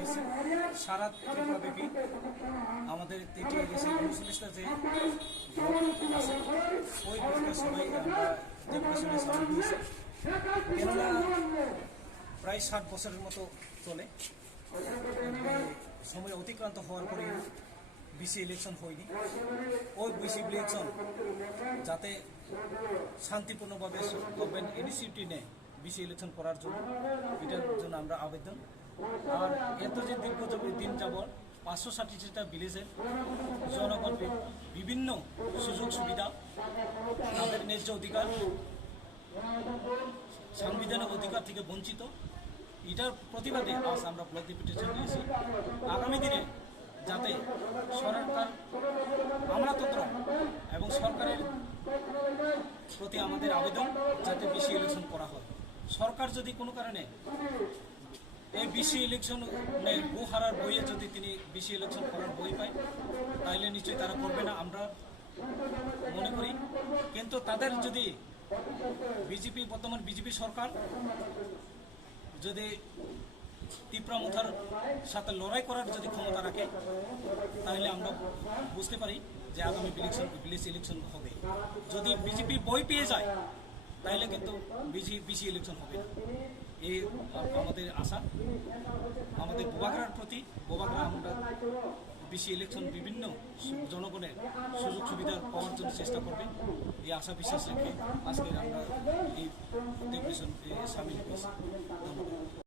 হয়েছে সারা ত্রিপুরাব্যাপী আমাদের তৃতীয় দেশে 39টা যে ব্লক আছে ওই ব্লকে সবাই আমরা ডেপুটেশনে সামিল হয়েছি। কেননা প্রায় 60 বছরের মতো চলে, সময় অতিক্রান্ত হওয়ার পরে বিসি ইলেকশন হয়নি। ওই বিসি ইলেকশন যাতে শান্তিপূর্ণভাবে গভর্নমেন্ট ইনিশিয়েটিভ নেয় বিসি ইলেকশন করার জন্য, এটার জন্য আমরা আবেদন। আর এত যে দীর্ঘ দিন যাবৎ 560টা ভিলেজের জনগণ বিভিন্ন সুযোগ সুবিধা, তাদের ন্যায্য অধিকার, সাংবিধানিক অধিকার থেকে বঞ্চিত, এটার প্রতিবাদে আজ আমরা ব্লক ডেপুটেশন নিয়েছি। আগামী দিনে যাতে সরকার আমলাতন্ত্র এবং সরকারের প্রতি আমাদের আবেদন যাতে বিসি ইলেকশন করা হয়। সরকার যদি কোনো কারণে এই বিসি ইলেকশন ভূ হারার বইয়ে যদি তিনি বিসি ইলেকশন করার বই পায় তাহলে নিশ্চয়ই তারা করবে না আমরা মনে করি। কিন্তু তাদের যদি বর্তমান বিজেপি সরকার যদি তীব্রমতার সাথে লড়াই করার যদি ক্ষমতা রাখে তাহলে আমরা বুঝতে পারি যে আগামী ভিলেজ ইলেকশন হবে। যদি বিজেপি বই পেয়ে যায় তাহলে কিন্তু বিসি ইলেকশন হবে না। এই আমাদের আশা। আমাদের বোবাগড়ার প্রতি বোবাগড়া আমরা বিসি ইলেকশন বিভিন্ন জনগণের সুযোগ সুবিধা পাওয়ার জন্য চেষ্টা করবে, এই আশা বিশ্বাস রেখে আজকে আমরা এই ডেপুটেশন সামিল হয়েছি। ধন্যবাদ।